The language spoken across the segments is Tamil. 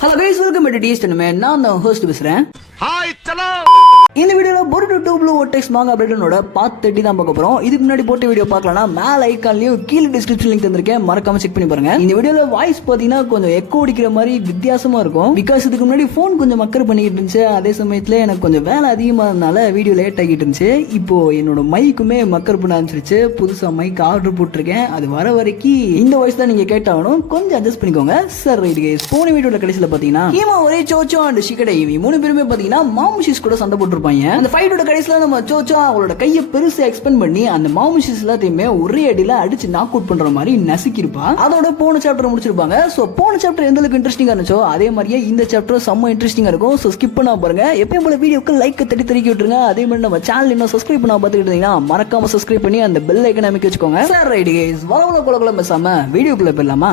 Hello guys, welcome to Taste Anime. நான் தான் host பேசுறேன். ஹாய் சலோ. இந்த வீடியோல Boruto 2 Blue Vortex manga update-ஓட பார்ட் 30 தான் பார்க்க போறோம். இதுக்கு முன்னாடி போட்ட வீடியோ பார்க்கலனா மேல ஐகான்லயும் கீழ டிஸ்கிரிப்ஷன் லிங்க் தந்திருக்கேன், மறக்காம செக் பண்ணி பாருங்க. இந்த வீடியோல வாய்ஸ் பாத்தீங்கன்னா கொஞ்சம் எக்கோ அடிக்கிற மாதிரி வித்தியாசமா இருக்கும். பிகாஸ் இதுக்கு முன்னாடி ஃபோன் கொஞ்சம் மக்கர் பண்ணிட்டு இருந்துச்சு. அதே சமயத்துல எனக்கு கொஞ்சம் வேலை அதிகமா இருந்தனால வீடியோ லேட் ஆகிட்டு இருந்துச்சு. இப்போ என்னோட மைக்குமே மக்கர் பண்ண ஆரம்பிச்சிருச்சு. புதுசா மைக் ஆர்டர் போட்டிருக்கேன். அது வர வரைக்கும் இந்த வாய்ஸ் தான் நீங்க கேட்டாகணும். கொஞ்சம் அட்ஜஸ்ட் பண்ணிக்கோங்க சார். ரைட் கைஸ், போன வீடியோல கடைசியில பாத்தீங்கன்னா ஹீமா ஒரே சோச்சோ அண்ட் ஷிகடே இவங்க மூணு பேருமே பாத்தீங்கன்னா மாமுஷிஸ் கூட சண்டை போட்டுருப்பாங்க. அந்த ஃபைட்டோட கடைசியில நம்ம சோச்சோ அவளோட கையை பெருசா எக்ஸ்பெண்ட் பண்ணி அந்த மாமுஷிஸ் எல்லாத்தையுமே ஒரே அடியில அடிச்சு நாக் அவுட் பண்ற மாதிரி நசுக்கிருப்பா. அதோட போன சாப்டர் முடிச்சிருப்பாங்க. சோ போன சாப்டர் எந்த அளவுக்கு இன்ட்ரெஸ்டிங்கா இருந்துச்சோ அதே மாதிரியே இந்த சாப்டர் செம்ம இன்ட்ரெஸ்டிங்கா இருக்கும். சோ ஸ்கிப் பண்ணாம பாருங்க. எப்பயும் போல வீடியோக்கு லைக் தட்டி தட்டி விட்டுருங்க. அதே மாதிரி நம்ம சேனல் இன்னும் சப்ஸ்கிரைப் பண்ணாம பார்த்துக்கிட்டு இருந்தீங்கன்னா மறக்காம சப்ஸ்கிரைப் பண்ணி அந்த பெல் ஐக்கனை அமைக்க வச்சுக்கோங்க. சார் ரைட் கைஸ், வரவள கொலகொல பேசாம வீடியோக்குள்ள போயிடலாமா?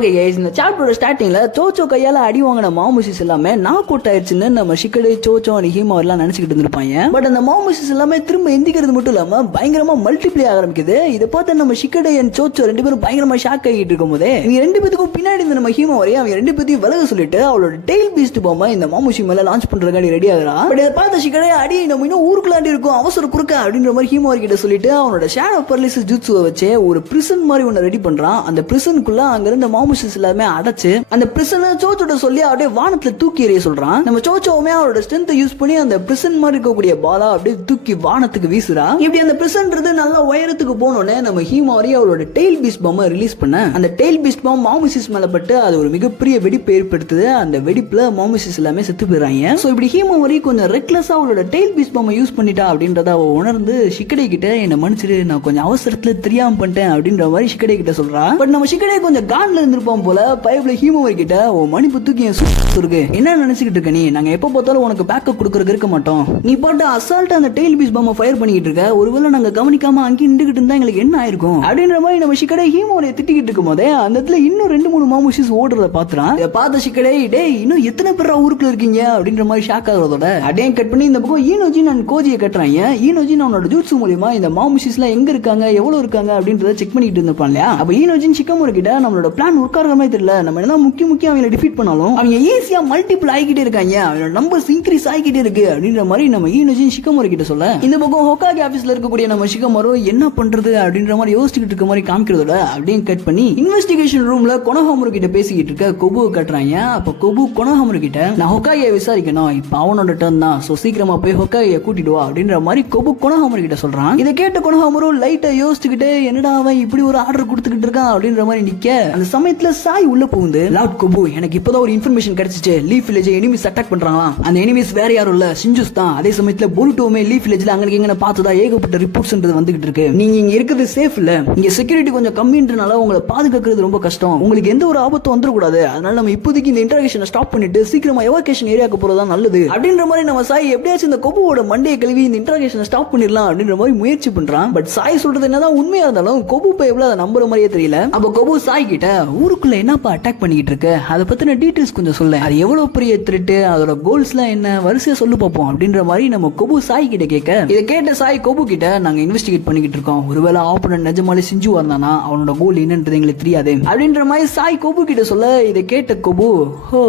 ஓகே கைஸ், இந்த சாப்டரோட ஸ்டார்டிங்ல சோச்சோ கையால அடி வாங்கின மாமுஷிஸ் எல்லாமே நாக் அவுட் ஆயிடுச்சுன்னு நம்ம ஷிகடே சோச்சோ அண்ட் ஹீமா எல்லாம் நினைச்சுக்கிட்டு இருந்திருப்பாங்க. பட் அந்த மாமுஷிஸ் எல்லாமே திரும்ப எந்திக்கிறது மட்டும் இல்லாம பயங்கரமா மல்டிப்ளை ஆக ஆரம்பிக்குது. இதை பார்த்து நம்ம ஷிகடே அண்ட் சோச்சோ ரெண்டு பேரும் பயங்கரமா ஷாக் ஆகிட்டு இருக்கும் போதே இவங்க ரெண்டு பேத்துக்கும் பின்னாடி இந்த நம்ம ஹீமா வரையும் அவங்க ரெண்டு பேத்தையும் விலக சொல்லிட்டு அவளோட டெய்ல் பீஸ்ட் பாம்பை இந்த மாமுஷி மேல லான்ச் பண்றதுக்காண்டி ரெடி ஆகுறா. பட் இதை பார்த்த ஷிகடே அடி நம்ம இன்னும் ஊருக்குள்ளாண்டி இருக்கும், அவசர குறுக்க அப்படின்ற மாதிரி ஹீமா கிட்ட சொல்லிட்டு அவனோட ஷேடோ பரலிசிஸ் ஜுட்சுவை வச்சு ஒரு பிரிசன் மாதிரி ஒன்னு ரெடி பண்றான். அந்த பிரிசனுக்குள்ள அங்க இருந்த மாமுஷிஸ் எல்லாமே அடைச்சு அந்த பிரிசனை சோச்சோட சொல்லி அப்படியே வானத்துல தூக்கி எறிய சொல்றான். நம்ம சோச்சோவுமே அவரோட ஸ்ட்ரென்த் யூஸ் பண்ணி அந்த பிரிசன் மாதிரி இருக்கக்கூடிய பாலா அப்படியே தூக்கி வானத்துக்கு வீசுறா. இப்படி அந்த பிரிசன்றது நல்லா உயரத்துக்கு போனோடனே நம்ம ஹீமாரி அவளோட டெய்ல் பீஸ்ட் பாம்பை ரிலீஸ் பண்ண அந்த டெய்ல் பீஸ்ட் பாம்பு மாமுஷிஸ் மேல பட்டு அது ஒரு மிகப்பெரிய வெடிப்பு ஏற்படுத்துது. அந்த வெடிப்புல மாமுஷிஸ் எல்லாமே செத்து போயிடுறாங்க. சோ இப்படி ஹீமாரி கொஞ்சம் ரெக்லெஸ்ஸா அவளோட டெய்ல் பீஸ்ட் பாம்பை யூஸ் பண்ணிட்டா அப்படின்றத அவ உணர்ந்து ஷிகடே கிட்ட என்ன மன்னிச்சிடு, நான் கொஞ்சம் அவசரத்துல தெரியாம பண்ணிட்டேன் அப்படின்ற மாதிரி ஷிகடே கிட்ட சொல்றா. பட் நம்ம ஷிகடே கொஞ்சம் கான்ல இருந்திருப்போம் போல பைப்ல ஹீமோவர் கிட்ட ஓ மணிப்பு தூக்கி இருக்கு, என்ன நினைச்சுக்கிட்டு இருக்க நீ? நாங்க எப்ப பார்த்தாலும் உனக்கு பேக்கப் கொடுக்கறதுக்கு இருக்க மாட்டோம். நீ பாட்டு அசால்ட்டா அந்த டெய்ல் பீஸ் பாம்பை ஃபயர் பண்ணிட்டு இருக்க. ஒருவேளை நாங்க கவனிக்காம அங்கே நின்றுகிட்டு இருந்தா எங்களுக்கு என்ன ஆயிருக்கும் அப்படின்ற மாதிரி நம்ம ஷிகடே ஹீமோரை திட்டிக்கிட்டு இருக்கும் போதே அந்த இடத்துல இன்னும் 2-3 மாமுஷிஸ் ஓடுறத பாத்துறான். பார்த்த ஷிகடே டேய் இன்னும் எத்தனை பேர் ஊருக்குள்ள இருக்கீங்க அப்படின்ற மாதிரி ஷாக் ஆகுறதோட அப்படியே கட் பண்ணி இந்த பக்கம் ஈனோஜின் அண்ட் கோஜியை கட்டுறாங்க. ஈனோஜின் அவனோட ஜூட்சு மூலியமா இந்த மாமுஷிஸ் எல்லாம் எங்க இருக்காங்க எவ்வளவு இருக்காங்க அப்படின்றத செக் பண்ணிட்டு இருந்திருப்பான் இல்லையா? அப்ப ஈனோஜின் ஷிகமோரி கிட்ட நம்மளோட பிளான் ஒர்க் ஆகிற மாதிரி தெரியல, நம்ம என்ன முக்கியம் அவங்களை டிஃபீட் பண்ணாலும் அவங்க ஈஸியா மல்டிபிள் ஆகிட்டே இருக்காங்க, அவங்களோட நம்பர்ஸ் இன்க்ரீஸ் ஆகிட்டே இருக்கு அப்படின்ற மாதிரி நம்ம ஈனோஜின் ஷிகமோரி கிட்ட சொல்ல இந்த பக்கம் ஹோகாகே ஆபீஸ்ல இருக்கக்கூடிய நம்ம ஷிகமோரோ என்ன பண்றது அப்படின்ற மாதிரி யோசிச்சுக்கிட்டு இருக்க மாதிரி காமிக்கிறதோட அப்படியே கட் பண்ணி இன்வெஸ்டிகேஷன் ரூம்ல கொனோஹாமரு கிட்ட பேசிக்கிட்டு இருக்க கொபு கட்டுறாங்க. அப்ப கொபு கொனோஹாமரு கிட்ட நான் ஹோகாகே விசாரிக்கணும், இப்ப அவனோட டர்ன் தான், சோ சீக்கிரமா போய் ஹோகாகே கூட்டிட்டு வா அப்படின்ற மாதிரி கொபு கொனோஹாமரு கிட்ட சொல்றான். இதை கேட்ட கொனோஹாமரு லைட்டா யோசிச்சுக்கிட்டு என்னடா அவன் இப்படி ஒரு ஆர்டர் கொடுத்துக்கிட்டு இருக்கான் அப்படின்ற மாதிரி நிக்க அந்த சமயத்துல சாய் உள்ள போகுது. லார்ட் கொபு, எனக்கு இப்பதான் ஒரு இன்ஃபர்மேஷன் கிடைச்சிச்சு, லீஃப் வில்லேஜ் எனிமீஸ் அட்டாக் பண்றாங்களாம். அந்த எனிமீஸ் வேற யாரும் இல்ல, சிஞ்சுஸ் தான். அதே சமயத்துல போருட்டோமே லீஃப் வில்லேஜ்ல அங்க எங்க பார்த்ததா ஏகப்பட்ட ரிப்போர்ட்ஸ்ன்றது வந்துகிட்டு இருக்கு. நீங்க இங்க இருக்கிறது சேஃப் இல்ல, இங்க செக்யூரிட்டி கொஞ்சம் கம்மின்றனால உங்களை பாதுகாக்கிறது ரொம்ப கஷ்டம், உங்களுக்கு எந்த ஒரு ஆபத்தும் வந்துடக்கூடாது, அதனால நம்ம இப்போதைக்கு இந்த இன்டராக்ஷனை ஸ்டாப் பண்ணிட்டு சீக்கிரமா எவாகேஷன் ஏரியாக்கு போறதா நல்லது அப்படின்ற மாதிரி நம்ம சாய் எப்படியாச்சும் இந்த கொபுவோட மண்டையை கழுவி இந்த இன்டராக்ஷனை ஸ்டாப் பண்ணிடலாம் அப்படின்ற மாதிரி முயற்சி பண்றான். பட் சாய் சொல்றது என்னதான் உண்மையா இருந்தாலும் கொபு எவ்வளவு அதை நம்புற மாதிரியே தெரியல. அப்ப கொபு சாய் கிட்ட ஊருக்குள்ள என்னப்பா அட்டாக் பண்ணிட்டு இருக்கு, அதை பத்தின டீடைல்ஸ் கொஞ்சம் சொல்ல, அது எவ்வளவு பெரிய த்ரெட், அதோட கோல்ஸ்லாம் என்ன, வரிசையா சொல்லு பார்ப்போம் அப்படின்ற மாதிரி நம்ம கொபு சாய் கிட்ட கேட்க இதை கேட்ட சாய் கொபு கிட்ட நாங்க இன்வெஸ்டிகேட் பண்ணிக்கிட்டு இருக்கோம், ஒருவேளை ஆப்போனன்ட் நிஜமாலே சிஞ்சு வந்தானா அவனோட கோல் என்னன்றது எங்களுக்கு தெரியாது அப்படின்ற மாதிரி சாய் கொபு கிட்ட சொல்ல இதை கேட்ட கொபு ஹோ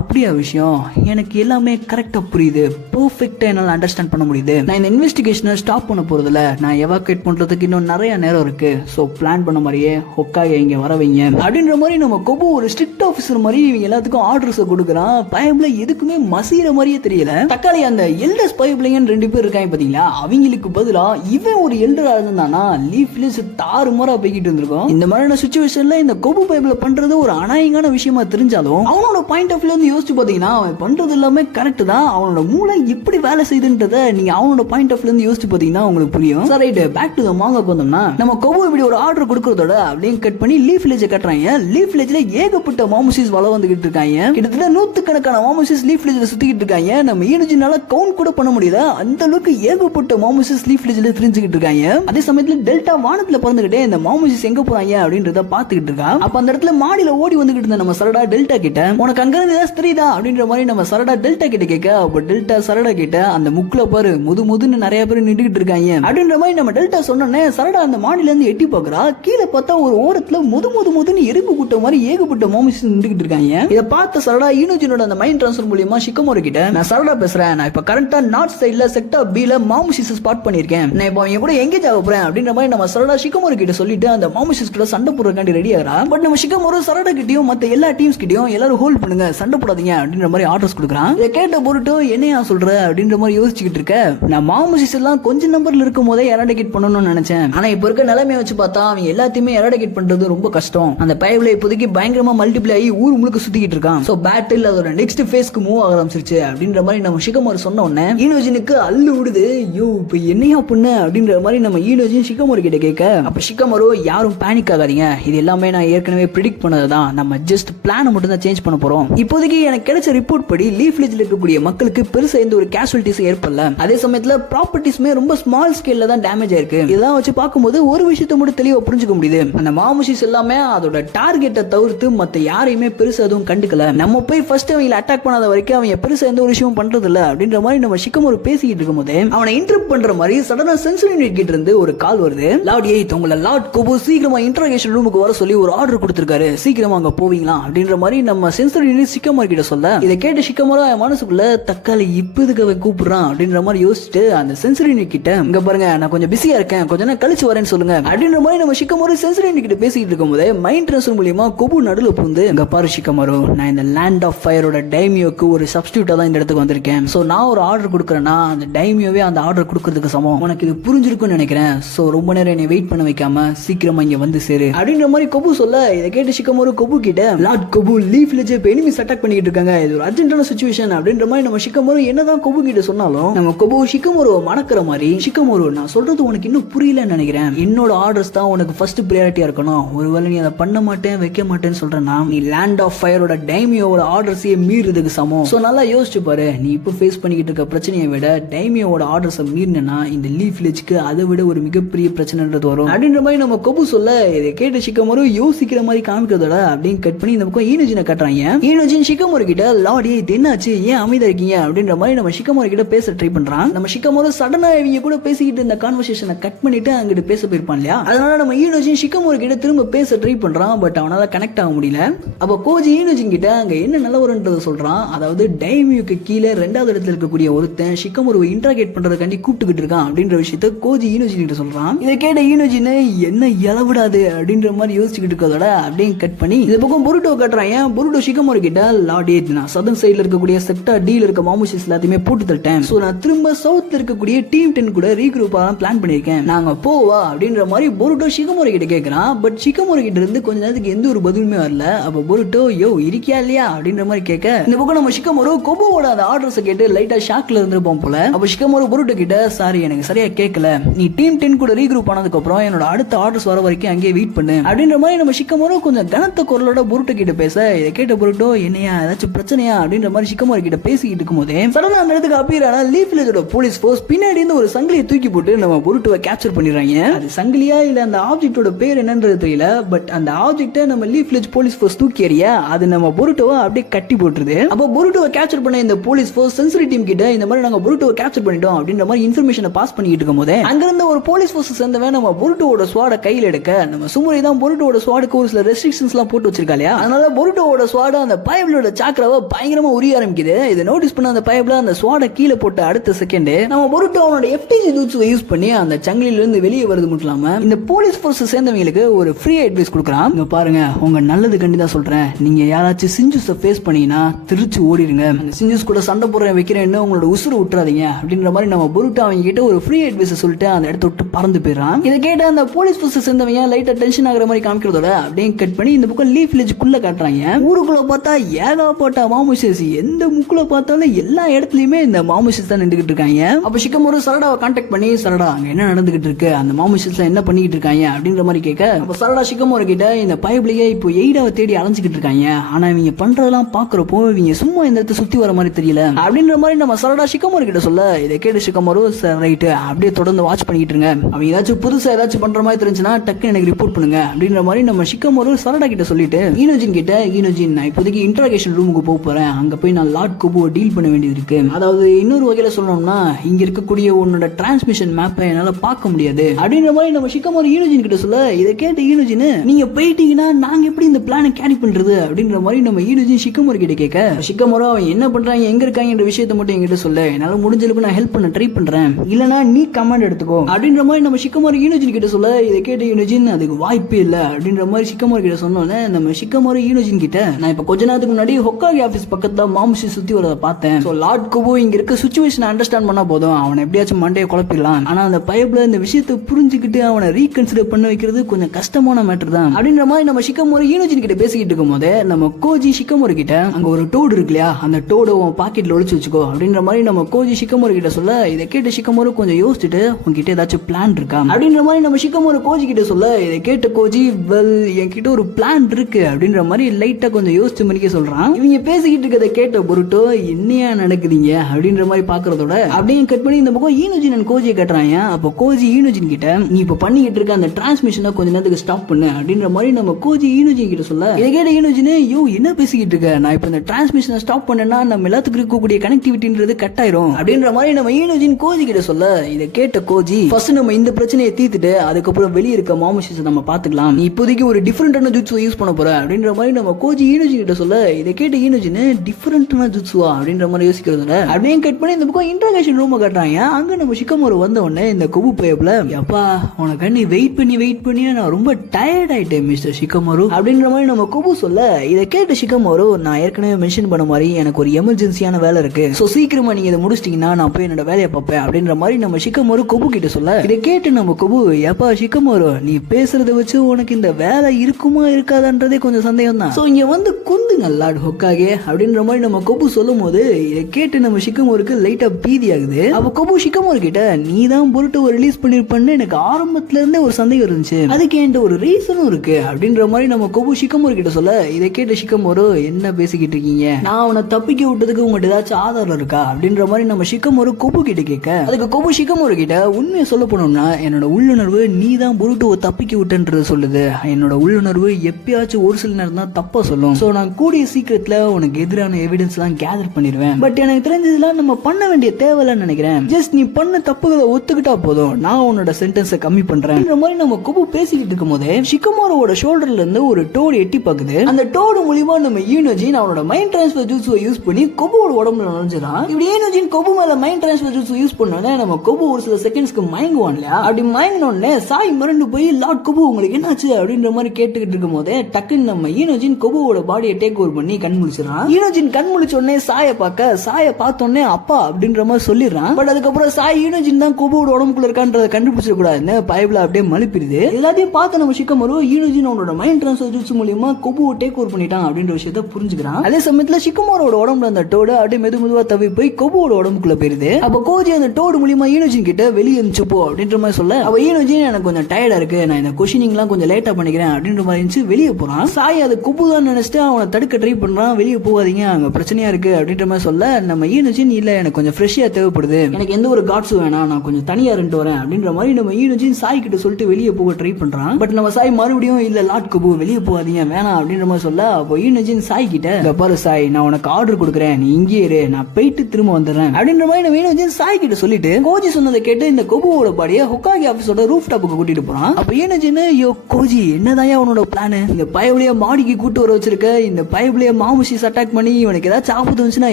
அப்படியா விஷயம், எனக்கு எல்லாமே கரெக்டா புரியுது, பெர்ஃபெக்ட்டா என்னால அண்டர்ஸ்டாண்ட் பண்ண முடியுது, நான் இந்த இன்வெஸ்டிகேஷனை ஸ்டாப் பண்ண போறதில்ல, நான் எவாக்குவேட் பண்றதுக்கு இன்னும் நிறைய நேரம் இருக்கு, சோ பிளான் பண்ண மாதிரியே ஹோகாகே இங்க வர வைங்க அப்படின்ற மாதிரி நம்ம கொபு ஒரு ஸ்ட்ரிக்ட் ஆஃபீஸர் மாதிரி இவங்க எல்லாத்துக்கும் ஆர்டர்ஸ் கொடுக்குறான். பைப்ல எதுக்குமே மசீர மாதிரியே தெரியல. தக்காளி அந்த எல்டர்ஸ் பைப்லைன் 2 பேர் இருக்காங்க பாத்தீங்களா, அவங்களுக்கு பதிலா இவன் ஒரு எல்டரா இருந்தானா லீஃப் வில்லேஜ் தாறுமாறா போய்கிட்டு இருந்திருக்கும். இந்த மாதிரியான சிச்சுவேஷன்ல இந்த கொபு பைப்ல பண்றது ஒரு அநாயகமான விஷயமா தெரிஞ்சாலும் அவனோட பாயிண்ட் ஆஃப் வியூல இருந்து யோசிச்சு பாத்தீங்கன்னா அவன் பண்றது எல்லாமே கரெக்ட் தான். அவனோட மூளை எப்படி வேலை செய்யுதுன்றத நீங்க அவனோட பாயிண்ட் ஆஃப் வியூல இருந்து யோசிச்சு பாத்தீங்கன்னா உங்களுக்கு புரியும். சரி ரைட், பேக் டு தி மாங்கா வந்தோம்னா நம்ம கொபு இப்படி ஒரு ஆர்டர் கொடுக்கறதோட அப்படியே கட் பண்ணி லீஃப் வில்லேஜ் கட்டுறாங்க. லீஃப் லீஃப் வில்லேஜ்ல ஏகப்பட்ட மாமுசிஸ் வள வந்துகிட்டு இருக்காங்க. கிட்டத்தட்ட 100கணக்கான மாமுசிஸ் லீஃப் வில்லேஜ்ல சுத்திக்கிட்டு இருக்காங்க. நம்ம ஈனோஜினால கவுண்ட் கூட பண்ண முடியல, அந்த அளவுக்கு ஏகப்பட்ட மாமுசிஸ் லீஃப் வில்லேஜ்ல திரிஞ்சுக்கிட்டு இருக்காங்க. அதே சமயத்துல டெல்டா வானத்துல பறந்துகிட்டே இந்த மாமுசிஸ் எங்க போறாங்க அப்படின்றத பாத்துக்கிட்டு இருக்கா. அப்ப அந்த இடத்துல மாடியில ஓடி வந்துகிட்டு இருந்த நம்ம சரடா டெல்டா கிட்ட, உனக்கு அங்க இருந்து ஏதாவது தெரியுதா அப்படின்ற மாதிரி நம்ம சரடா டெல்டா கிட்ட கேட்க, அப்ப டெல்டா சரடா கிட்ட அந்த முக்குல பாரு முதுன்னு நிறைய பேர் நின்றுகிட்டு இருக்காங்க அப்படின்ற மாதிரி நம்ம டெல்டா சொன்னோன்னே சரடா அந்த மாடியில இருந்து எட்டி பாக்குறா. கீழே பார்த்தா ஒரு ஓரத்துல முதுன்னு எறும்பு கூட்டம் மாதிரி ஏகப்பட்ட மாமுசிஸ் நின்றுகிட்டு இருக்காங்க. இதை பார்த்த சரடா ஈனோஜினோட அந்த மைண்ட் ட்ரான்ஸ்ஃபர் மூலமா ஷிகமோரு கிட்ட, நான் சரடா பேசுறேன், நான் இப்ப கரண்டா நார்த் சைடுல செக்டார் பி ல மாமுசிஸ் ஸ்பாட் பண்ணிருக்கேன், நான் இப்போ அவங்க கூட எங்கேஜ் ஆக போறேன் அப்படின்ற மாதிரி நம்ம சரடா ஷிகமோரு கிட்ட சொல்லிட்டு அந்த மாமுசிஸ் கிட்ட சண்டை போடுறதுக்காண்டி ரெடி ஆகிறா. பட் நம்ம ஷிகமோரு சரடா கிட்டயும் மத்த எல்லா டீம்ஸ் கிட்டயும் எல்லாரும் ஹோல்ட் பண்ணுங்க, சண்டை போடாதீங்க அப்படின்ற மாதிரி ஆர்டர்ஸ் கொடுக்குறான். இதை கேட்ட பொருட்டோ என்னையா சொல்ற அப்படின்ற மாதிரி யோசிச்சுக்கிட்டு இருக்க, நான் மாமுசிஸ் எல்லாம் கொஞ்சம் நம்பர்ல இருக்கும் போதே எராடிகேட் பண்ணணும்னு நினைச்சேன், ஆனா இப்ப இருக்க நிலைமையை வச்சு பார்த்தா அவங்க எல்லாத்தையுமே எராடிகேட் பண்றது ரொம்ப கஷ்டம். அந்த பயவுல இப்போதைக்கு பயங்கரமா மல்டிப்ளை ஆகி ஊர் முழுக்க சுத்திக்கிட்டு இருக்கான். சோ பேட்டில் அதோட நெக்ஸ்ட் ஃபேஸ்க்கு மூவ் ஆக ஆரம்பிச்சிருச்சு அப்படின்ற மாதிரி நம்ம ஷிகமோரு சொன்ன உடனே ஈனோஜினுக்கு அல்லு விடுது. யோ இப்ப என்னையா பண்ண அப்படின்ற மாதிரி நம்ம ஈனோஜின் ஷிகமோரு கிட்ட கேட்க, அப்ப ஷிகமோரு யாரும் பேனிக் ஆகாதீங்க, இது எல்லாமே நான் ஏற்கனவே ப்ரெடிக்ட் பண்ணதுதான், நம்ம ஜஸ்ட் பிளானை மட்டும் தான் சேஞ்ச் பண்ண போறோம். இப்போதைக்கு எனக்கு கிடைச்ச ரிப்போர்ட் படி லீஃப் வில்லேஜ்ல இருக்கக்கூடிய மக்களுக்கு பெருசா எந்த ஒரு கேஷுவலிட்டிஸ் ஏற்படல, அதே சமயத்துல ப்ராப்பர்ட்டிஸ்மே ரொம்ப ஸ்மால் ஸ்கேல்ல தான் டேமேஜ் ஆயிருக்கு. இதெல்லாம் வச்சு பார்க்கும்போது ஒரு விஷயத்தை மட்டும் தெளிவா புரிஞ்சுக்க முடியுது, அந்த மாமுசிஸ் எல்லாமே அதோட டார்கெட்டை தவிர்த்து மத்த யாரையுமே பெருசா எதுவும் கண்டுக்கல, நம்ம போய் ஃபர்ஸ்ட் அவங்களை அட்டாக் பண்ணாத வரைக்கும் அவங்க பெருசா எந்த ஒரு விஷயம் பண்றது இல்ல அப்படின்ற மாதிரி நம்ம ஷிகமோரு பேசிக்கிட்டு இருக்கும்போது அவனை இன்டரப்ட் பண்ற மாதிரி சடனா சென்சரி யூனிட் கிட்ட இருந்து ஒரு கால் வருது. லார்ட் 8 உங்களை லார்ட் கோபு சீக்கிரமா இன்டரோகேஷன் ரூமுக்கு வர சொல்லி ஒரு ஆர்டர் கொடுத்திருக்காரு, சீக்கிரமா அங்க போவீங்களா அப்படின்ற மாதிரி நம்ம சென்சரி யூனிட் ஷிகமோரு கிட்ட சொல்ல, இதை கேட்டு ஷிகமோரு மனசுக்குள்ள தக்காளி இப்பதுக்கு அவன் கூப்பிடுறான் அப்படின்ற மாதிரி யோசிச்சுட்டு அந்த சென்சரி யூனிட் கிட்ட, இங்க பாருங்க நான் கொஞ்சம் பிஸியா இருக்கேன், கொஞ்ச நேரம் கழிச்சு வரேன்னு சொல்லுங்க அப்படின்ற மாதிரி நம்ம ஷிகமோரு சென்சரி யூனிட் கிட்ட பேசிக்கிட்டு இருக்கும்போது மைண்ட் ட்ரான்ஸ்ஃபர் மூலமா கோபு நடுல பூந்து, இங்க பாரு ஷிகமோரு, நான் இந்த லேண்ட் ஆஃப் ஃபயரோட டைமியோக்கு ஒரு சப்ஸ்டியூட்டா தான் இந்த இடத்துக்கு வந்திருக்கேன், சோ நான் ஒரு ஆர்டர் கொடுக்கறேன்னா அந்த டைமியோவே அந்த ஆர்டர் கொடுக்கறதுக்கு சமம், உனக்கு இது புரிஞ்சிருக்கும்னு நினைக்கிறேன், சோ ரொம்ப நேரம் என்னை வெயிட் பண்ண வைக்காம சீக்கிரமா இங்க வந்து சேரு அப்படின்ற மாதிரி கோபு சொல்ல, இதை கேட்டு ஷிகமோரு கோபு கிட்ட, லார்ட் கோபு லீஃப் வில்லேஜ் இப்ப எனிமீஸ் அட்டாக் பண்ணிட்டு இருக்காங்க, இது ஒரு அர்ஜென்ட்டான சிச்சுவேஷன் அப்படின்ற மாதிரி நம்ம ஷிகமோரு என்னதான் கோபு கிட்ட சொன்னாலும் நம்ம கோபு ஷிகமோரு மணக்கிற மாதிரி, ஷிகமோரு நான் சொல்றது உனக்கு இன்னும் புரியலன்னு நினைக்கிறேன், என்னோட ஆர்டர்ஸ் தான் உனக்கு ஃபர்ஸ்ட் பிரியாரிட்டியா இருக்கணும், ஒருவேளை நீ அதை பண்ண மாட்டேன் வைக்க மாட்டேன்னு சொல்றேன்னா நீ லேண்ட் ஆஃப் ஃபயரோட டைமியோட ஆர்டர்ஸையே மீறதுக்கு சமம், சோ நல்லா யோசிச்சு பாரு, நீ இப்போ ஃபேஸ் பண்ணிக்கிட்டு இருக்க பிரச்சனையை விட டைமியோட ஆர்டர்ஸை மீறினா இந்த லீஃப் வில்லேஜ்க்கு அதை விட ஒரு மிகப்பெரிய பிரச்சனைன்றது வரும் அப்படின்ற மாதிரி நம்ம கோபு சொல்ல, இதை கேட்டு ஷிகமோரு யோசிக்கிற மாதிரி காமிக்கிறதோட அப்படின்னு கட் பண்ணி இந்த பக்கம் ஈனோஜினை கட்டுறாங்க. ஈனோஜின் ஷிகமோரு கிட்ட, லார்ட் இது என்னாச்சு, ஏன் அமைதியா இருக்கீங்க அப்படின்ற மாதிரி நம்ம ஷிகமோரு கிட்ட பேச ட்ரை பண்றான். நம்ம ஷிகமோரு சடனா இவங்க கூட பேசிக்கிட்டு இந்த கான்வர்சேஷனை கட் பண்ணிட்டு அங்கிட்டு பேச போயிருப்பான் இல்லையா, அதனால நம்ம ஈனோஜின் ஷிகமோரு கிட்ட திரும்ப பேச ட்ரை பண்றான். பட் அவனால கனெக்ட் ஆக முடியல. அப்ப கோஜி ஈனோஜின் கிட்ட அங்க என்ன நல்லவரன்றத சொல்றான். அதாவது டைமியோக்கு கீழே 2வது இடத்துல இருக்கக்கூடிய ஒருத்தன் ஷிகமோருவை இன்டராகேட் பண்றதுக்காண்டி கூப்பிட்டுக்கிட்டு இருக்கான் அப்படின்ற விஷயத்த கோஜி ஈனோஜின் கிட்ட சொல்றான். இதை கேட்ட ஈனோஜின் என்ன இளவிடாது அப்படின்ற மாதிரி யோசிச்சுக்கிட்டு இருக்கதோட அப்படியே கட் பண்ணி இந்த பக்கம் புருட்டோ கட்டுறாங்க. புருட்டோ ஷிகமோரு கிட்ட, லார்ட் 8 நான் சதர்ன் சைடுல இருக்கக்கூடிய செக்டார் டி ல இருக்க மாமுசிஸ் எல்லாத்தையுமே போட்டு தள்ளிட்டேன், சோ நான் திரும்ப சவுத்ல இருக்கக்கூடிய டீம் 10 கூட ரீக்ரூப் ஆக பிளான் பண்ணிருக்கேன், நாங்க போவா அப்படின்ற மாதிரி புருட்டோ ஷிகமோரு கிட்ட கேக்குறான். பட் ஷிகமோரு கிட்ட இருந்து கொஞ்ச நேரத்துக்கு எந்த ஒரு பதிலுமே வரல. அப்ப புருட்டோ யோ இருக்கியா இல்லையா அப்படின்ற மாதிரி கேட்க, இந்த பக்கம் நம்ம ஷிகமோரு கோபோவோட அந்த ஆர்டர்ஸ் கேட்டு லைட்டா ஷாக்ல இருந்திருப்போம் போல. அப்ப ஷிகமோரு புருட்டோ கிட்ட, சாரி எனக்கு சரியா கேட்கல, நீ டீம் 10 கூட ரீக்ரூப் ஆனதுக்கு அப்புறம் என்னோட அடுத்த ஆர்டர்ஸ் வர வரைக்கும் அங்கேயே வெயிட் பண்ணு அப்படின்ற மாதிரி நம்ம ஷிகமோரு கொஞ்சம் கனத்த குரலோட புருட்டோ கிட்ட பேச, இதை கேட்ட புருட்டோ என்னையா ஏதாச்சும் பிரச்சனையா அப்படின்ற மாதிரி ஷிகமோரு கிட்ட பேசிக்கிட்டு இருக்கும்போது சடனா அந்த இடத்துக்கு அப்பீரான லீஃப் வில்லேஜோட போலீஸ் ஃபோர்ஸ் பின்னாடி இருந்து ஒரு சங்கிலியை தூக்கி போட்டு நம்ம புருட்டோவை கேப்சர் பண்ணிடுறாங்க. அது சங்கிலியா இல்ல அந்த ஆப்ஜெக்டோட பேர் என்னன்றது தெரியல. பட் அந்த ஆப்ஜெக்ட்டை நம்ம லீஃப் வில்லேஜ் போலீஸ் ஃபோர்ஸ் தூக்கி எறிய அது நம்ம புருட்டோவை அப்படியே கட்டி போட்டுருது. அப்போ புருட்டோவை கேப்சர் பண்ண இந்த போலீஸ் ஃபோர்ஸ் சென்சரி டீம் கிட்ட இந்த மாதிரி நாங்க புருட்டோவை கேப்சர் பண்ணிட்டோம் அப்படின்ற மாதிரி இன்ஃபர்மேஷனை பாஸ் பண்ணிட்டு இருக்கும்போது அங்க இருந்த ஒரு போலீஸ் ஃபோர்ஸ் சேர்ந்தவன் நம்ம புருட்டோவோட ஸ்வாட கையில் எடுக்க, நம்ம சுமுறை தான் புருட்டோவோட ஸ்வாடுக்கு ஒரு சில ரெஸ்ட்ரிக்ஷன்ஸ் எல்லாம் போட்டு வச்சிருக்கா இல்லையா, அதனால புருட்டோவோட ஸ்வாட அந்த பயபிளோட சாக்கராவை பயங்கரமா உரிய ஆரம்பிக்குது. இதை நோட்டீஸ் பண்ண அந்த பயபிள அந்த ஸ்வாட கீழே போட்ட அடுத்த செகண்ட் நம்ம புருட்டோவோட எஃப்டிஜி ஜூட்ஸை யூஸ் பண்ணி அந்த சங்கிலில இருந்து வெளியே வருது மட்டும் இல்லாம இந்த போலீஸ் ஃபோர்ஸ் சேர்ந்தவங்களுக்கு ஒரு ஃப்ரீ அட்வைஸ் கொடுக்குறான். இங்க பாருங்க, உங்க நல்லது கண்டி தான் சொல்றேன், நீங்க யாராச்சும் சிஞ்சுஸை ஃபேஸ் பண்ணீங்கன்னா திருச்சி ஓடிடுங்க, அந்த சிஞ்சுஸ் கூட சண்டை போடுறேன் வைக்கிறேன்னு உங்களோட உசுறு விட்டுறாதீங்க அப்படின்ற மாதிரி நம்ம புருட்டோ அவங்க கிட்ட ஒரு ஃப்ரீ அட்வைஸ் சொல்லிட்டு அந்த இடத்த விட்டு பறந்து போயிடறான். இதை கேட்ட அந்த போலீஸ் ஃபோர்ஸ் சேர்ந்தவங்க லைட்டா டென்ஷன் ஆகிற மாதிரி காமிக்கிறதோட அப்படியே கட் பண்ணி இந்த பக்கம் லீஃப் வில்லேஜ்க்குள்ள காட்டுறாங்க. ஊருக்குள்ள பார்த்தா ஏகப்பட்ட மாமுசிஸ், எந்த முக்குல பார்த்தாலும் எல்லா இடத்துலயுமே இந்த மாமுசிஸ் தான் நின்றுகிட்டு இருக்காங்க. அப்ப ஷிகமோரு சரடாவை கான்டாக்ட் பண்ணி, சரடா அங்க என்ன நடந்துகிட்டு இருக்கு, அந்த மாமுசிஸ் என்ன பண்ணிக்கிட்டு இருக்காங்க அப்படின்ற மாதிரி கேட்க, அப்ப சரடா ஷிகமோரு கிட்ட இந்த பைப்லயே கோஜியை இப்போ எய்டாவை தேடி அலைஞ்சிக்கிட்டு இருக்காங்க. ஆனா இவங்க பண்றதெல்லாம் பாக்குறப்போ இவங்க சும்மா இந்த இடத்த சுத்தி வர மாதிரி தெரியல அப்படின்ற மாதிரி நம்ம சரடா ஷிகமோரு கிட்ட சொல்ல, இதை கேட்டு ஷிகமோரு சார் ரைட்டு அப்படியே தொடர்ந்து வாட்ச் பண்ணிக்கிட்டு இருங்க, அவங்க ஏதாச்சும் புதுசா ஏதாச்சும் பண்ற மாதிரி தெரிஞ்சுன்னா டக்குன்னு எனக்கு ரிப்போர்ட் பண்ணுங்க அப்படின்ற மாதிரி நம்ம ஷிகமோரு சரடா கிட்ட சொல்லிட்டு ஈனோஜின் கிட்ட, ஈனோஜின் நான் இப்போதைக்கு இன்டராகேஷன் ரூமுக்கு போக போறேன், அங்க போய் நான் லார்ட் கோபுவை டீல் பண்ண வேண்டியது இருக்கு. அதாவது இன்னொரு வகையில சொல்லணும்னா இங்க இருக்கக்கூடிய உன்னோட டிரான்ஸ்மிஷன் மேப்பை என்னால பார்க்க முடியாது அப்படின்ற மாதிரி நம்ம ஷிகமோரு ஈனோஜின் கிட்ட சொல்ல, இதை கேட்டு ஈனோஜின் நீங்க போயிட்டீங்கன்னா நாங்க எப்படி இந்த பிளானை கேரி பண்றது அப்படின்ற மாதிரி நம்ம ஈனோஜின் ஷிகமோரு கிட்ட கேட்க, ஷிகமோரு அவன் என்ன பண்றாங்க எங்க இருக்காங்கன்ற விஷயத்தை மட்டும் என்கிட்ட சொல்ல, என்னால முடிஞ்ச அளவுக்கு நான் ஹெல்ப் பண்ண ட்ரை பண்றேன், இல்லனா நீ கமாண்ட் எடுத்துக்கோ அப்படின்ற மாதிரி நம்ம ஷிகமோரு ஈனோஜின் கிட்ட சொல்ல, இதை கேட்டு ஈனோஜின் அதுக்கு வாய்ப்பே இல்ல அப்படின்ற மாதிரி ஷிகமோரு கிட்ட சொன்னோன்னே நம்ம ஷிகமோரு ஈனோஜின் கிட்ட, நான் இப்ப கொஞ்ச நேரத்துக்கு முன்னாடி ஹொக்காகி ஆபீஸ் பக்கத்துல மாமுஷி சுத்தி வரத பார்த்தேன், சோ லார்ட் கோபு இங்க இருக்க சிச்சுவேஷன் அண்டர்ஸ்டாண்ட் பண்ணா போதும், அவனை எப்படியாச்சும் மண்டையை குழப்பிடலாம், ஆனா அந்த பைப்ல இந்த விஷயத்தை புரிஞ்சுக்கிட்டு அவனை ரீகன்சிடர் பண்ண வைக்கிறது கொஞ்சம் கஷ்டமான மேட்டர் தான் அப்படின்ற மாதிரி நம்ம ஷிகமோரு ஈனோஜின் கிட்ட பேசிக்கிட்டு இருக்கும் போதே நம்ம கோஜி ஷிகமோரு கிட்ட, அங்க ஒரு டோடு இருக்கு இல்லையா, அந்த டோடு உன் பாக்கெட்ல ஒளிச்சு வச்சுக்கோ அப்படின்ற மாதிரி நம்ம கோஜி ஷிகமோரு கிட்ட சொல்ல, இதை கேட்டு ஷிகமோரு கொஞ்சம் யோசிச்சுட்டு உங்ககிட்ட ஏதாச்சும் பிளான் இருக்கா அப்படின்ற மாதிரி நம்ம ஷிகமோரு கோஜி கிட்ட சொல்ல, இதை கேட்டு கோஜி வெல் என்கிட்ட ஒரு பிளான் இருக்கு அப்படின்ற மாதிரி லைட்டா கொஞ்சம் யோசிச்சு மணிக்க சொல்றான். இவங்க பேசிக்கிட்டு இருக்கதை கேட்ட பொருட்டோ என்னையா நடக்குதுங்க அப்படின்ற மாதிரி பாக்குறதோட அப்படியே கட் பண்ணி இந்த பக்கம் ஈனோஜின் அண்ட் கோஜியை கட்டுறாங்க. அப்போ கோஜி ஈனோஜின் கிட்ட, நீ இப்ப பண்ணிக்கிட்டு இருக்க அந்த டிரான்ஸ்மிஷனை கொஞ்ச நேரத்துக்கு ஸ்டாப் பண்ணு அப்படின்ற மாதிரி நம்ம கோஜி ஈனோஜின் கிட்ட சொல்ல, இதை கேட்ட ஈனோஜின் யோ என்ன பேசிக்கிட்டு இருக்க, நான் இப்ப இந்த டிரான்ஸ்மிஷனை ஸ்டாப் பண்ணேன்னா நம்ம எல்லாத்துக்கும் இருக்கக்கூடிய கனெக்டிவிட்டின்றது கட் ஆயிரும் அப்படின்ற மாதிரி நம்ம ஈனோஜின் கோஜி கிட்ட சொல்ல, இதை கேட்ட கோஜி ஃபர்ஸ்ட் நம்ம இந்த பிரச்சனையை தீர்த்துட்டு அதுக்கப்புறம் வெளியே இருக்க மாமுஷிஸை நம்ம பாத்துக்கலாம், நீ இப்போதைக்கு ஒரு டிஃபரெண்டான ஜுட்ஸு யூஸ் பண்ண போற அப்படின்ற மாதிரி நம்ம கோஜி ஈனோஜின் கிட்ட சொல்ல, இதை கேட்ட ஈனோஜின் டிஃபரெண்டான ஜுட்ஸுவா அப்படின்ற மாதிரி யோசிக்கிறதுல அப்படியே கட் பண்ணி இந்த பக்கம் இன்டராகேஷன் ரூம் காட்டுறாங்க. அங்க நம்ம ஷிகமோரு வந்த உடனே இந்த கொபு பயப்ல, அப்பா உனக்கு நீ வெயிட் பண்ணி நான் ரொம்ப டயர்ட் ஆயிட்டேன் மிஸ்டர் ஷிகமோரு அப்படின்ற மாதிரி நம்ம கொபு சொல்ல, இதை கேட்ட ஷிகமோரு, நான் ஏற்கனவே மென்ஷன் பண்ண மாதிரி எனக்கு ஒரு எமர்ஜென்சியான வேலை இருக்கு, சோ சீக்கிரமா நீங்க இதை முடிச்சிட்டீங்கன்னா நான் போய் என்னோட வேலையை பார்ப்பேன் அப்படின்ற மாதிரி நம்ம ஷிகமோரு கொபு கிட்ட சொல்ல, இதை கேட்டு நம்ம கொபு, ஏப்பா ஷிகமோரு நீ பேசுறத வச்சு உனக்கு இந்த வேலை இருக்குமா இருக்காதான்றதே கொஞ்சம் சந்தேகம் தான், சோ இங்க வந்து குந்துங்க லார்ட் ஹொக்காகே அப்படின்ற மாதிரி நம்ம கொபு சொல்லும் போது இதை கேட்டு நம்ம ஷிகமோருக்கு லைட்டா பீதி ஆகுது. அப்ப கொபு ஷிகமோரு கிட்ட, நீ தான் பொருட்டு ரிலீஸ் பண்ணிருப்பன்னு எனக்கு ஆரம்பத்துல இருந்தே ஒரு சந்தேகம் இருந்துச்சு, அதுக்கு என்கிட்ட ஒரு ரீசனும் இருக்கு அப்படின்ற மாதிரி நம்ம கொபு ஷிகமோரு கிட்ட சொல்ல, இதை கேட்ட ஷிகமோரு, என்ன பேசிக்கிட்டு இருக்கீங்க, நான் அவனை தப்பிக்க விட்டதுக்கு உங்கள்கிட்ட ஏதாச்சும் ஆதாரம் இருக்கா அப்படின்ற மாதிரி நம்ம ஷிகமோரு கொபு கிட்ட கேட்க, அதுக்கு கொபு ஷிகமோரு கிட்ட, உண்மையை சொல்ல போனோம்னா என்னோட உள்ளுணர்வு நீ தான் பொருட்டு தப்பிக்க விட்டுன்றது சொல்லுது, என்னோட உள்ளுணர்வு எப்பயாச்சும் ஒரு சில நேரம் தான் தப்பா சொல்லும், சோ நான் கூடிய சீக்கிரத்துல உனக்கு எதிரான எவிடன்ஸ் எல்லாம் கேதர் பண்ணிடுவேன், பட் எனக்கு தெரிஞ்சதுலாம் நம்ம பண்ண வேண்டிய தேவையில்லைன்னு நினைக்கிறேன், ஜஸ்ட் நீ பண்ண தப்புகளை ஒத்துக்கிட்டா போதும், நான் உன்னோட சென்டென்ஸை கம்மி பண்றேன் மாதிரி நம்ம கொபு பேசிக்கிட்டு இருக்கும் போதே ஷிகமோரோட ஷோல்டர்ல இருந்து ஒரு டோடு எட்டி பாக்குது. அந்த டோடு மூலமா நம்ம ஈனோஜின் அவனோட மைண்ட் டிரான்ஸ்ஃபர் ஜூட்ஸை யூஸ் பண்ணி கொபுவோட உடம்புல நுழைஞ்சிடான். இப்படி ஈனோஜின் கொபு மேல மைண்ட் டிரான்ஸ்ஃபர் ஜூட்ஸ் யூஸ் பண்ணோன்னே நம்ம கொபு ஒரு சில செகண்ட்ஸ்க்கு மயங்குவான் இல்லையா, அப்படி மயங்கினோடனே சாய் மிரண்டு போய் லார்ட் கொபு உங்களுக்கு என்னாச்சு அப்படின்ற மாதிரி கேட்டுக்கிட்டு இருக்கும் போதே டக்குன்னு நம்ம ஈனோஜின் கொபுவோட பாடியை டேக் ஓவர் பண்ணி கண் முழிச்சிடறான். ஈனோஜின் கண் முழிச்ச உடனே சாயை பார்த்தோன்னே அப்பா அப்படின்ற மாதிரி சொல்லிடுறான். பட் அதுக்கப்புறம் சாய் ஈனோஜின் தான் கொபுவோட உடம்புக்குள்ள இருக்கான்றத கண்டுபிடிச்சிட கூடாதுன்னு பைப்ல அப்படியே மழுப்பிடுது. எல்லாத்தையும் பார்த்து நம்ம ஷிகமோரு ஈனோஜின் அவனோட மைண்ட் டிரான்ஸ்ஃபர் ஜூட்ஸ் மூலமா கொபுவை டேக் ஓவர் பண்ணிட்டான் அப்படின்ற விஷயத்தை புரிஞ்சுக்கிறான். அதே சமயத்துல ஷிகமோரோட உடம்புல அந்த டோடு அப்படியே மெதுவா தவி போய் கொபுவோட உடம்புக்குள்ள போயிருது. அப்ப கோஜி அந்த டோடு மூலமா ஈனோஜின் கிட்ட வெளியே இருந்துச்சு போ அப்படின்ற மாதிரி சொல்ல, அப்ப ஈனோஜின் எனக்கு கொஞ்சம் டயர்டா இருக்கு, நான் இந்த கொஸ்டினிங் எல்லாம் கொஞ்சம் லேட்டா பண்ணிக்கிறேன் அப்படின்ற மாதிரி இருந்துச்சு வெளியே போறான். சாய் அது கொபு தான் நினைச்சிட்டு அவனை தடுக்க ட்ரை பண்றான், வெளியே போகாதீங்க அங்க பிரச்சனையா இருக்கு அப்படின்ற மாதிரி சொல்ல, நம்ம ஈனோஜின் இல்ல எனக்கு கொஞ்சம் ஃப்ரெஷ்ஷா தேவைப்படுது, எனக்கு எந்த ஒரு காட்ஸும் வேணாம், நான் கொஞ்சம் தனியா ரெண்டு வரேன் அப்படின்ற மாதிரி நம்ம ஈனோஜின் சாய் கிட்ட சொல்லிட்டு வெளியே போக ட்ரை பண்றான். பட் நம்ம சாய் மறுபடியும் இல்ல லார்ட் கொபு வெளியே போகாதீங்க வேணாம் அப்படின்ற மாதிரி சொல்ல, அப்போ ஈனோஜின் சாய் கிட்ட, பாரு சாய் நான் உனக்கு ஆர்டர் கொடுக்குறேன், நீ இங்கே இரு, நான் போயிட்டு திரும்ப வந்துடுறேன் அப்படின்ற மாதிரி நம்ம ஈனோஜின் சாய் கிட்ட சொல்லிட்டு கோஜி சொன்னதை கேட்டு இந்த கொபுவோட பாடியை ஹொக்காகி ஆபீஸோட ரூஃப் டாப்புக்கு கூட்டிட்டு போறான். அப்ப ஈனோஜின், யோ கோஜி என்னதான் உன்னோட பிளான், இந்த பயவுலையா மாடிக்கு கூட்டு வர வச்சிருக்க, இந்த பயவுலையா மாமுஷிஸ் அட்டாக் பண்ணி இவனுக்கு ஏதாச்சும் ஆபத்து வந்துச்சுன்னா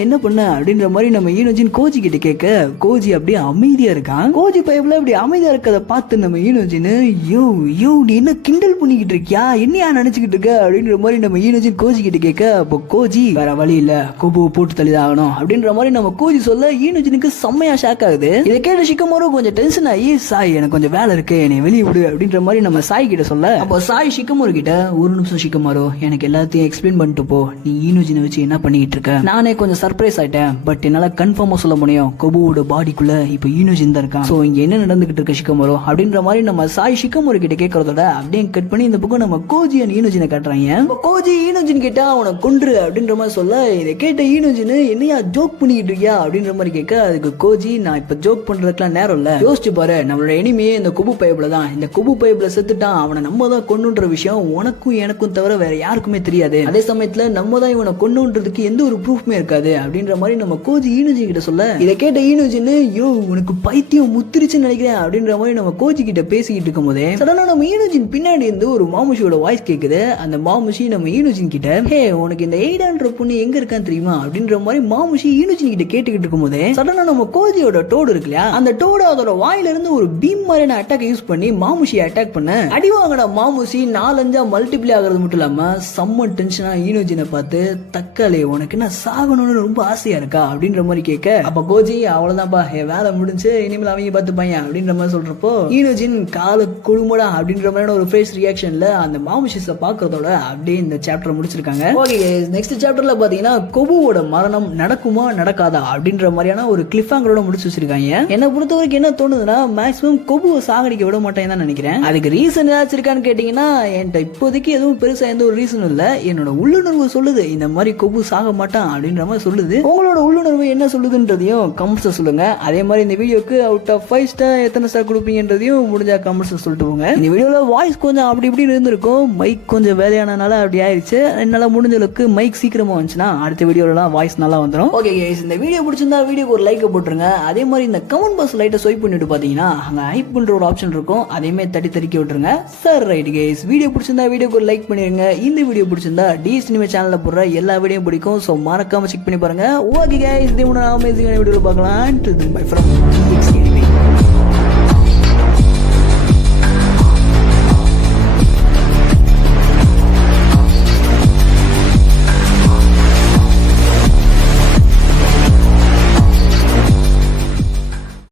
என்ன பண்ண அப்படின்ற மாதிரி நம்ம ஈனோஜின் கோஜி கிட்ட கேட்க, கோஜி அப்படியே அமைதியா இருக்கான். கோஜி பயவுல அப்படி அமைதியா இருக்கதை பார்த்து நம்ம ஈனோஜின், யோ யோ நீ என்ன கிண்டல் பண்ணிக்கிட்டு இருக்கியா, என்னையா நினைச்சுக்கிட்டு இருக்க அப்படின்ற மாதிரி நம்ம ஈனோஜின் கோஜி கிட்ட கேட்க, அப்போ கோஜி வேற வழி இல்ல கொபு போட்டு தள்ளிதாகணும் அப்படின்ற மாதிரி நம்ம கோஜி சொல்ல ஈனோஜினுக்கு செம்மையா ஷாக் ஆகுது. இதை கேட்ட ஷிகமோரு கொஞ்சம் டென்ஷன் ஆகி, சாய் எனக்கு கொஞ்சம் வேலை இருக்கு என்னை வெளியே விடு அப்படின்ற மாதிரி நம்ம சாய் கிட்ட சொல்ல, அப்போ சாய் ஷிகமோரு கிட்ட, ஒரு நிமிஷம் ஷிகமோரு எனக்கு எல்லாத்தையும் எக்ஸ்பிளைன் பண்ணிட்டு போ, நீ ஈனோஜினை வச்சு என்ன பண்ணிக்கிட்டு இருக்க, நானே கொஞ்சம் சர்ப்ரைஸ் ஆயிட்டேன், பட் என்னால கன்ஃபார்மா சொல்ல முடியும் கொபுவோட பாடிக்குள்ள இப்ப ஈனோஜின் தான் இருக்கான், சோ இங்க என்ன நடந்துகிட்டு இருக்க ஷிகமோரு அப்படின்ற மாதிரி நம்ம சாய் ஷிகமோரு கிட்ட கேட்கறதோட அப்படியே கட் பண்ணி இந்த பக்கம் நம்ம கோஜி அண்ட் ஈனோஜினை காட்டுறாங்க. கோஜி ஈனோஜின் கிட்ட அவனை கொன்று அப்படின்ற மாதிரி சொல்ல, இதை கேட்ட ஈனோஜின் என்னையா ஜோக் பண்ணிக்கிட்டு இருக்கியா அப்படின்ற மாதிரி கேட்க, அதுக்கு கோஜி நான் இப்ப ஜோக் பண்றதுக்குலாம் நேரம் இல்ல, யோசிச்சு பாரு நம்மளோட எனிமையே இந்த குபு பைப்ல தான், இந்த குபு பைப்ல செத்துட்டான், அவனை நம்ம தான் கொண்டுன்ற விஷயம் உனக்கும் எனக்கும் தவிர வேற யாருக்குமே தெரியாது, அதே சமயத்துல நம்ம தான் இவனை கொண்டுன்றதுக்கு எந்த ஒரு ப்ரூஃப்மே இருக்காது அப்படின்ற மாதிரி நம்ம கோஜி ஈனோஜின் கிட்ட சொல்ல, இதை கேட்ட ஈனோஜின் யோ உனக்கு பைத்தியம் முத்திருச்சுன்னு நினைக்கிறேன் அப்படின்ற மாதிரி நம்ம கோஜி கிட்ட பேசிக்கிட்டு இருக்கும் போதே சடனா நம்ம ஈனோஜின் பின்னாடி இருந்து ஒரு மாமுஷியோட வாய்ஸ் கேக்குது. அந்த மாமுஷி நம்ம ஈனோஜின் கிட்ட, ஹே உனக்கு இந்த எய்டான்ற பொண்ணு எங்க இருக்கான்னு தெரியுமா அப்படின்ற மாதிரி மாமுஷி ஈனோஜின் கிட்ட கேட்டுக்கிட்டு இருக்கும் போதே சடனா நம்ம கோஜியோட டோடு இருக்கு இல்லையா, அந்த டோடு அதோட வாயில இருந்து ஒரு பீம் மாதிரியான அட்டாக் யூஸ் பண்ணி மாமுஷியை அட்டாக் பண்ண, அடி வாங்கின மாமுஷி 4-5 மல்டிப்ளை ஆகிறது மட்டும் இல்லாம செம்ம டென்ஷனா ஈனோஜினை பார்த்து, தக்காளி உனக்கு என்ன சாகணும்னு ரொம்ப ஆசையா இருக்கா அப்படின்ற மாதிரி கேட்க, அப்ப கோஜி அவ்வளவுதான்ப்பா என் வேலை முடிஞ்சு இனிமேல் அவங்க பார்த்துப்பாங்க அப்படின்ற மாதிரி சொல்றப்போ ஈனோஜின் கால குடும்படா அப்படின்ற மாதிரியான ஒரு ஃபேஸ் ரியாக்ஷன்ல அந்த மாமுஷிஸை பாக்குறதோட அப்படியே இந்த சாப்டர் முடிச்சிருக்காங்க. ஓகே நெக்ஸ்ட் சாப்டர்ல பாத்தீங்கன்னா கொபுவோட மரணம் நடக்குமா நடக்காதா அப்படின்ற மாதிரியான ஒரு கிளிஃப் ஹேங்கரோட முடிச்சு வச்சிருக்காங்க. என்னை பொறுத்த வரைக்கும் என்ன தோணுதுன்னா மேக்ஸிமம் கொபுவை சாகடிக்க விட மாட்டேன் தான் நினைக்கிறேன். அதுக்கு ரீசன் ஏதாச்சும் இருக்கான்னு கேட்டீங்கன்னா என்கிட்ட இப்போதைக்கு எதுவும் பெருசா எந்த ஒரு ரீசனும் இல்ல. என்னோட உள்ளுணர்வு சொல்லுது இந்த மாதிரி கொபு சாக மாட்டான் அப்படின்ற மாதிரி சொல்லுது. உங்களோட உள்ளுணர்வு என்ன சொல்லுதுன்றதையும் கமெண்ட்ஸ்ல சொல்லுங்க. அதே மாதிரி இந்த வீடியோக்கு அவுட் ஆஃப் 5 ஸ்டார் எத்தனை ஸ்டார் கொடுப்பீங்கன்றதையும் முடிஞ்சா கமெண்ட்ஸ்ல சொல்லிட்டு போங்க. இந்த வீடியோல வாய்ஸ் கொஞ்சம் அப்படி இப்படி இருந்திருக்கும், மைக் கொஞ்சம் வேலையானனால அப்படி ஆயிடுச்சு. என்னால முடிஞ்ச அளவுக்கு மைக் சீக்கிரமா வந்துச்சுன்னா அடுத்த வீடியோலாம் வாய்ஸ் நல்லா வந்துடும். ஓகே கைஸ், இந்த வீடியோ பிடிச்சிருந்தா வீடியோக்கு ஒரு லைக் போட்டுருங்க. அதே மாதிரி இந்த கமெண்ட் பாக்ஸ் லைட்டை ஸ்வைப் பண்ணிட்டு பாத்தீங்கன்னா அங்க ஹைப் பண்ற ஒரு ஆப்ஷன் இருக்கும், அதையுமே தட்டி தறிக்கி விட்டுருங்க. சார் ரைட் கைஸ், வீடியோ பிடிச்சிருந்தா வீடியோக்கு ஒரு லைக் பண்ணிருங்க. இந்த வீடியோ பிடிச்சிருந்தா டி சினிமா சேனல்ல போடுற எல்லா வீடியோ பிடிக்கும், சோ மறக்காம செக் பண்ணி பாருங்க. ஓகே கைஸ், இதே அமேசிங்கான வீடியோல பார்க்கலாம். Bye from